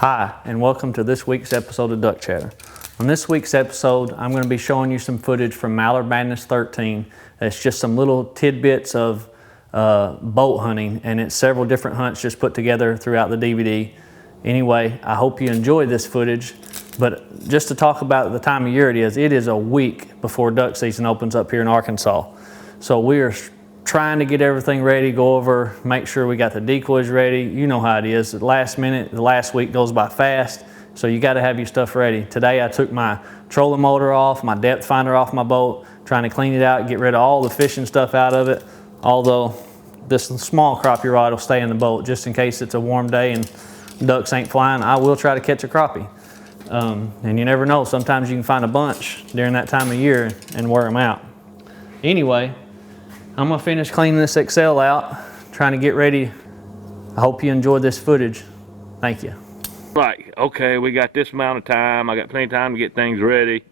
Hi, and welcome to this week's episode of Duck Chatter. On this week's episode, I'm going to be showing you some footage from Mallard Madness 13. It's just some little tidbits of boat hunting, and it's several different hunts just put together throughout the DVD. Anyway, I hope you enjoy this footage, but just to talk about the time of year it is a week before duck season opens up here in Arkansas. So we are trying to get everything ready, go over, make sure we got the decoys ready. You know how it is. At the last minute, the last week goes by fast, so you got to have your stuff ready. Today I took my trolling motor off, my depth finder off my boat, trying to clean it out, get rid of all the fishing stuff out of it. Although this small crappie rod will stay in the boat just in case it's a warm day and ducks ain't flying. I will try to catch a crappie. And you never know, sometimes you can find a bunch during that time of year and wear them out. Anyway, I'm gonna finish cleaning this Excel out, trying to get ready. I hope you enjoyed this footage. Thank you. Right, okay, we got this amount of time. I got plenty of time to get things ready.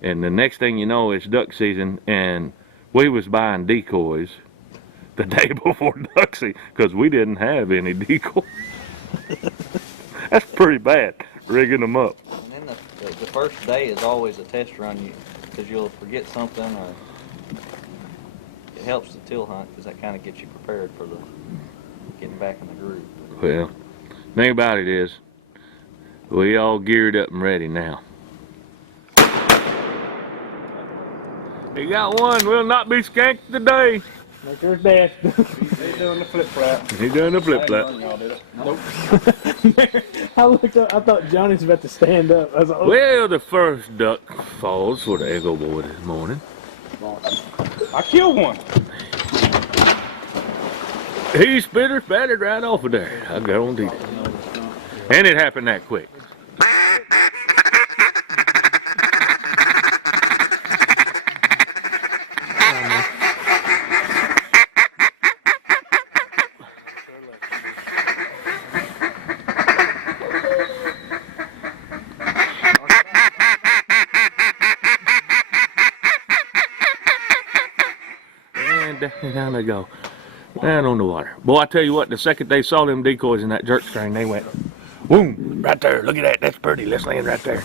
And the next thing you know, it's duck season, and we was buying decoys the day before duck season because we didn't have any decoys. That's pretty bad, rigging them up. And then the first day is always a test run, because you'll forget something, or it helps the teal hunt because that kind of gets you prepared for the getting back in the groove. Well, thing about it is, we all geared up and ready now. You got one, will not be skanked today. Make yours best. He's doing the flip flap. He's doing the flip flap. Nope. I looked up, I thought Johnny was about to stand up. I was like, oh. Well, the first duck falls for the Eggo boy this morning. I killed one. He spattered right off of there. I guarantee it. And it happened that quick. And down they go. Down on the water. Boy, I tell you what, the second they saw them decoys in that jerk string, they went, boom, right there. Look at that. That's pretty. Let's land right there.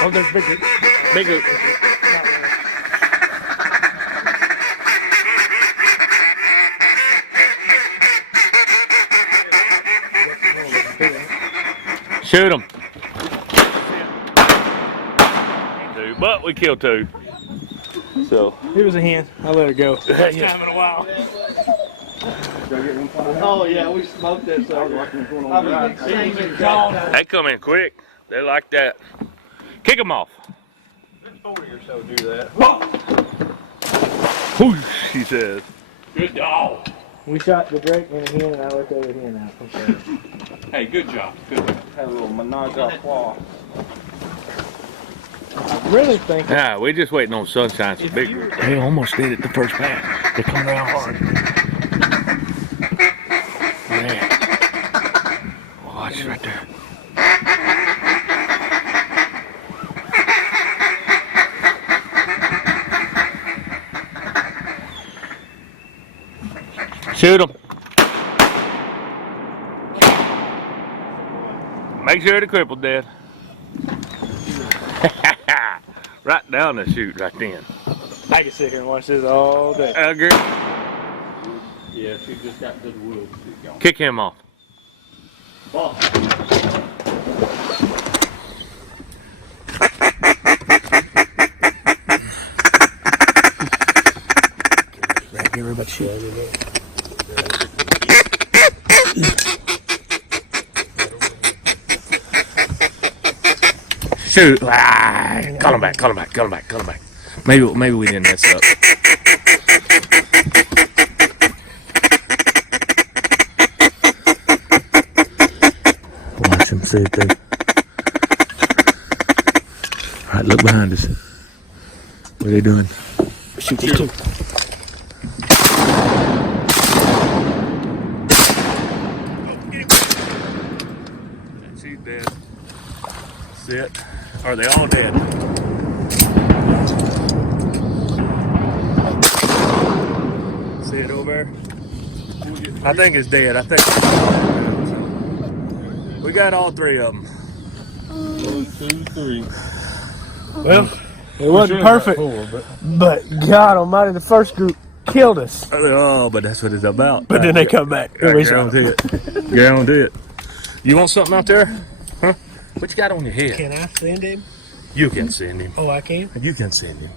Oh, there's bigger. Bigger. Shoot them. But we killed two. So It was a hen. I let her go. First Yeah. time in a while. Oh yeah, we smoked that they come in quick. They like that. Kick them off. There's 40 or so do that. Whoosh, he says. Good dog. We shot the drake and a hen, and I let the other hen out. Okay. Hey, good job. Good. Had a little menage a trois. I really think. Nah, we're just waiting on sunshine. Some big. They almost did it the first pass. They're coming around hard. Man. Watch right there. Shoot them. Make sure the cripple dead. Right down the chute right then. I can sit here and watch this all day. I agree. Yeah, she just got to the woods. Kick him off. Give her about shit. Shoot! Ah, call him back! Maybe we didn't mess up. Watch him see it there. All right, look behind us. What are they doing? Shoot these two. She's dead. Sit. Are they all dead? See it over there? I think it's dead. I think. We got all three of them. 1, 2, 3. Well, it wasn't perfect, but God Almighty, the first group killed us. Oh, but that's what it's about. But then they come back. I guarantee it. Guarantee it. You want something out there? Huh? What you got on your head? Can I send him? You can send him. Oh, I can? You can send him.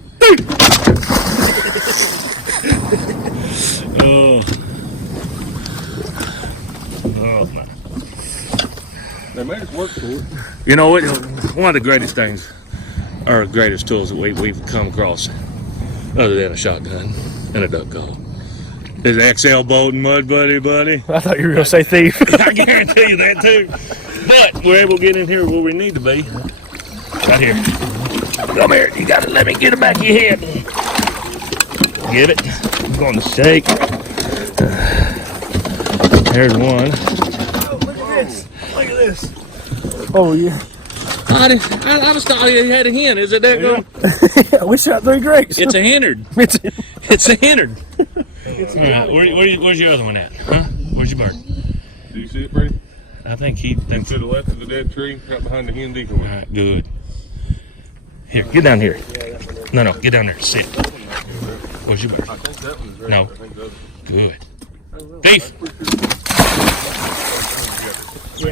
Oh. Oh, man. They made us work for it. You know what? One of the greatest things, or greatest tools that we've come across, other than a shotgun and a duck call, is XL boat and mud buddy. I thought you were going to say thief. I guarantee you that too. But we're able to get in here where we need to be. Right here. Come here. You gotta let me get it back of your head. Get it. I'm going to shake. There's one. Oh, look at this. Look at this. Oh, yeah. I was thought you had a hen. Is it that good? We shot 3 drakes. It's a Hennard. It's a Hennard. All right, where's your other one at? Huh? Where's your bird? Do you see it, Brady? I think he thinks. To the left of the dead tree, right behind the hen decoy. All right, good. Here, get down here. No, get down there. Sit. Where's your bird? I think that one's right. No. I think the other. Good. Thief. All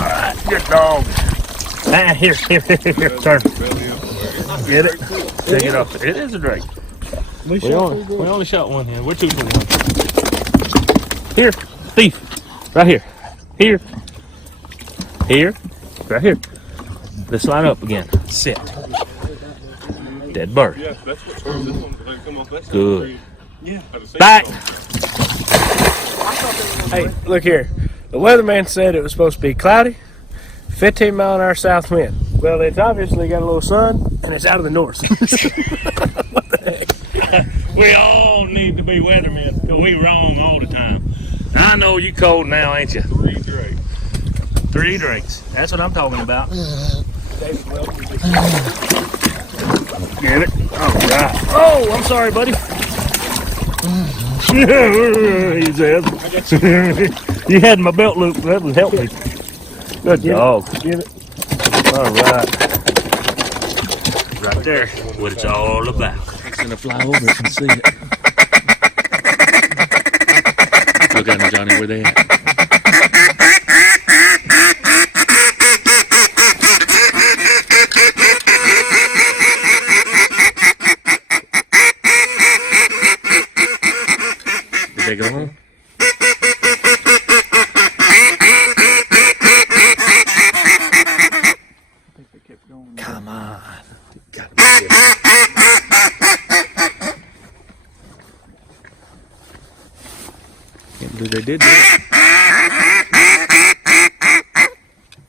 right, good dog. Here, turn. Get it. Take it off. It is a drake. We only shot one here. We're 2 for 1. Here, thief. Right here. Here. Right here. Let's line up again. Sit. Dead bird. Yeah, that's what turns this one. They come off that side. Good. Yeah. Back. Hey, look here. The weatherman said it was supposed to be cloudy, 15-mile-an-hour south wind. Well, it's obviously got a little sun, and it's out of the north. What the heck? We all need to be weathermen, because we wrong all the time. I know you cold now, ain't you? 3 drakes. 3 drakes. That's what I'm talking about. Get it? All right. Oh, I'm sorry, buddy. He says. You had my belt loop. That would help me. Good dog. Get it? All right. Right there. What it's all about. I'm going to fly over it and see it. Look at them, Johnny. Where they at? Did they go home? Come on. Gotta be kidding. Can't believe they did that.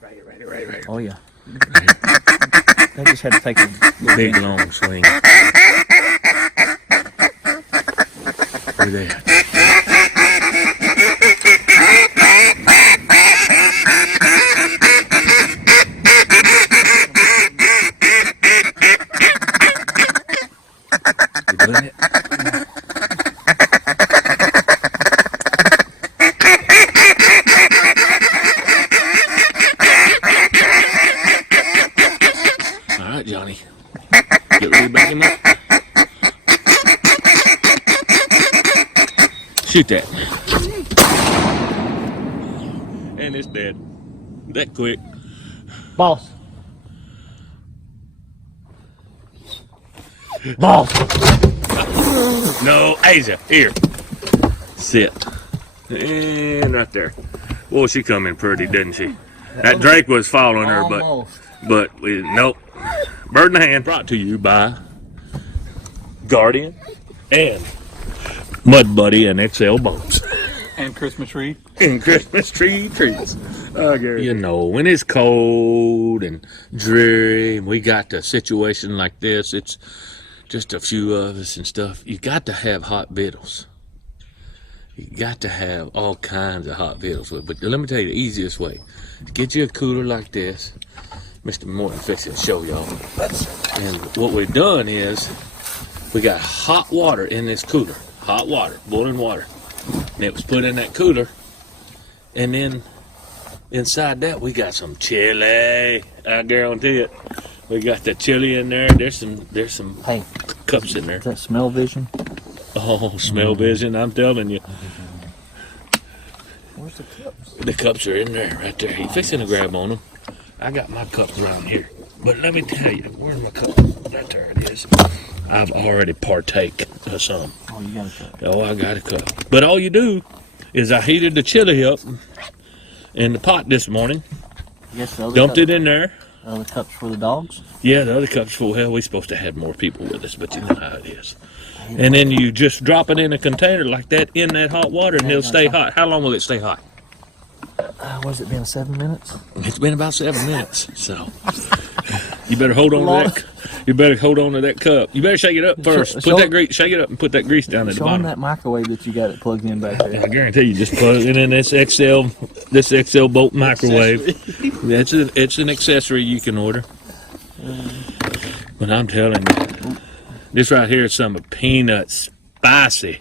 Right. Oh, yeah. Right. They just had to take a Big long swing. Where they at? You doing it? All right, Johnny. Get ready to back him up. Shoot that. And it's dead. That quick. Boss. No, Asia, here. Sit. And right there. Well, she come in pretty, didn't she? That Drake was following her, but nope. Bird in the hand brought to you by Guardian and Mud Buddy and XL Boats. And Christmas tree. And Christmas tree treats. You know, when it's cold and dreary and we got a situation like this, it's just a few of us and stuff, you got to have hot victuals. You got to have all kinds of hot victuals. But let me tell you the easiest way. Get you a cooler like this. Mr. Morton fixing to show y'all. And what we've done is we got hot water in this cooler. Hot water, boiling water. And it was put in that cooler. And then inside that we got some chili. I guarantee it. We got the chili in there. There's some Hey, cups in there. is that smell vision? Oh, smell vision! I'm telling you, Where's the cups? the cups are in there, right there. You fixing to grab on them? I got my cups around here, but let me tell you, where's my cup? Right there it is. I've already partake of some. Oh, you got a cup. Oh, I got a cup. But all you do is I heated the chili up in the pot this morning, Yes, the other dumped cup, it in there. Other cups for the dogs. Yeah, the other cup's full. Hell, we're supposed to have more people with us, but you know how it is. And then you just drop it in a container like that in that hot water, and it'll stay hot. How long will it stay hot? What has it been, 7 minutes? It's been about 7 minutes, so you better hold on to that. You better hold on to that cup. You better shake it up first. Show- Put that grease, shake it up, and put that grease down at the Show them bottom. that microwave that you got it plugged in back there. I guarantee you, just plug it in this XL bolt microwave. It's an accessory you can order. But I'm telling you, this right here is some peanut spicy.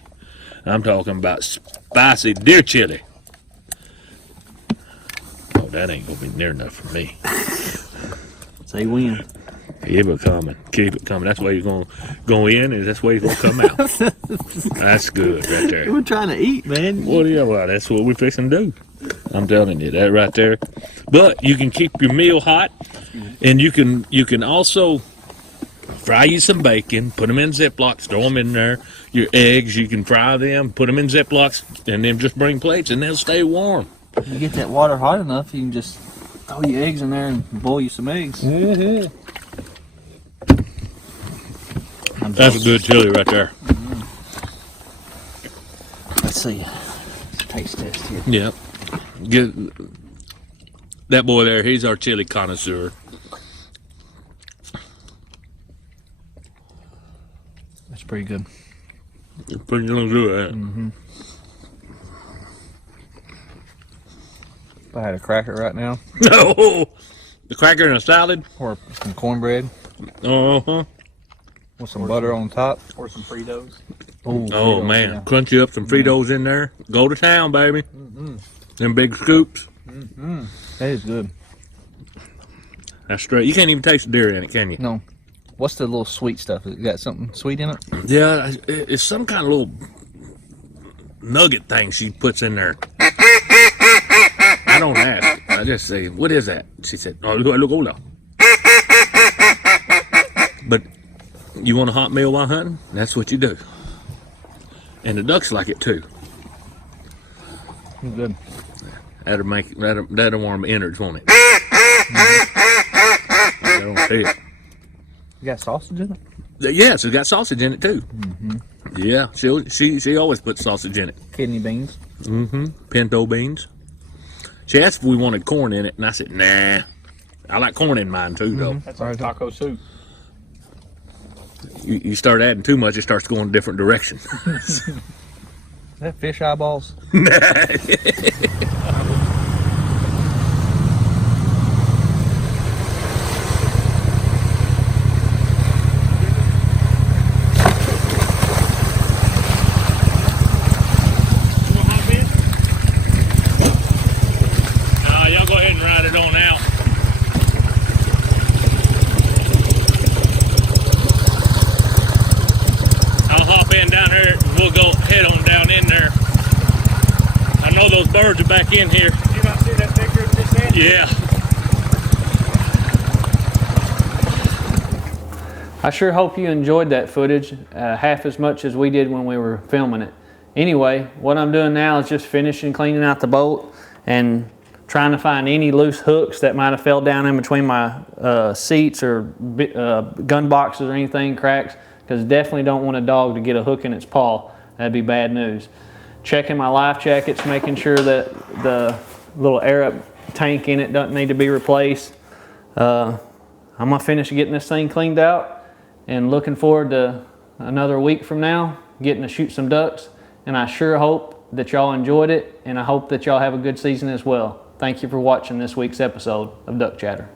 I'm talking about spicy deer chili. Oh, that ain't gonna be near enough for me. Say when. Keep it coming. Keep it coming. That's why you're gonna go in, and that's why you're gonna come out. That's good right there. We're trying to eat, man. Well, yeah, well, that's what we're fixing to do. I'm telling you that right there. But you can keep your meal hot, and you can also fry you some bacon, put them in Ziplocs, throw them in there. Your eggs, you can fry them, put them in Ziplocs, and then just bring plates, and they'll stay warm. If you get that water hot enough, you can just throw your eggs in there and boil you some eggs. Mm-hmm. That's a good chili right there. Let's see. Taste test here. Yep. Get that boy there. He's our chili connoisseur. That's pretty good. Pretty good. Mm-hmm. If I had a cracker right now, No, the cracker and a salad. or some cornbread Uh-huh. with some butter on top. Or some Fritos. Ooh, Oh Fritos, man, yeah. crunch you up some Fritos in there. Go to town, baby. Them big scoops. That is good. That's straight. You can't even taste the deer in it, can you? No. What's the little sweet stuff? It got something sweet in it? Yeah, it's some kind of little nugget thing she puts in there. I don't ask. I just say, "What is that?" She said, "Oh, look, hola." But you want a hot meal while hunting? That's what you do. And the ducks like it too. Good. That'll warm innards, won't it? That'll fit. You got sausage in it? Yes, it's got sausage in it too. Yeah, she always puts sausage in it. Kidney beans. Pinto beans. She asked if we wanted corn in it, and I said, nah. I like corn in mine too, though. That's like taco soup. You start adding too much, it starts going a different direction. Is that fish eyeballs? Y'all go ahead and ride it on out. I'll hop in down here. We'll go head on down in there. I know those birds are back in here. You not see that picture just then? Yeah. I sure hope you enjoyed that footage half as much as we did when we were filming it. Anyway, what I'm doing now is just finishing cleaning out the boat and trying to find any loose hooks that might have fell down in between my seats or gun boxes or anything, cracks, because definitely don't want a dog to get a hook in its paw. That'd be bad news. Checking my life jackets, making sure that the little air up tank in it doesn't need to be replaced. I'm gonna finish getting this thing cleaned out and looking forward to another week from now getting to shoot some ducks. And I sure hope that y'all enjoyed it, and I hope that y'all have a good season as well. Thank you for watching this week's episode of Duck Chatter.